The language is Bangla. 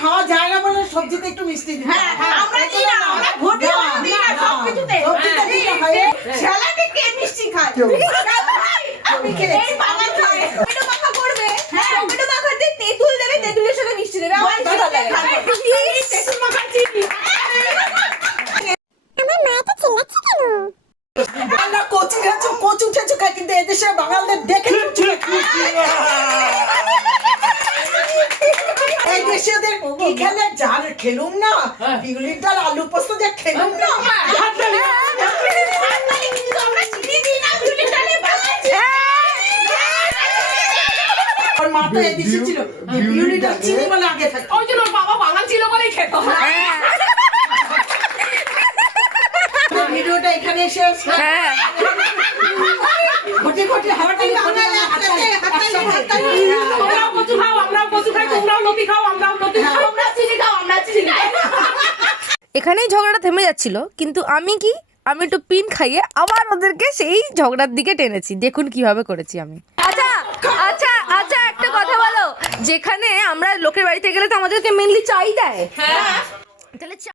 খাওয়া যায় না বলে সবজিতে একটু মিষ্টি মিষ্টি খায় তেঁতুল দেবে, তেঁতুলের সাথে মিষ্টি দেবে। আমার মা তো চিল্লাচ্ছে কেন? আমরা কচু খাচ্ছ, কচু খেয়েছো খাই, কিন্তু এদেশে বাঙালদের দেখে এই দেশে ওদের কি খেলে যার খেলুম না বিউলির ডাল আলু পোস্ত যা খেলুম না মা তো এদেশে ছিল বিউলির ডাল চিনি বলে আগে থাকে ওই জন্য বাবা বাঙাল ছিল বলেই খেত। ভিডিওটা এখানে শেষ। ঘটে ঘটে হাওয়াটা তোমরাও কচু খাও, আমরাও কচু খাই, তোমরাও লতি খাও, আমরাও লতি খাও, তোমরা চিনি খাও, আমরা চিনি খাই। এখানেই ঝগড়াটা থেমে যাচ্ছিল, কিন্তু আমি একটু পিন খাইয়ে আবার ওদেরকে সেই ঝগড়ার দিকে টেনেছি। দেখুন কিভাবে করেছি আমি। আচ্ছা আচ্ছা আচ্ছা, একটা কথা বলো, যেখানে আমরা লোকের বাড়িতে গেলে তো আমাদেরকে মেনলি চাই দেয়, তাহলে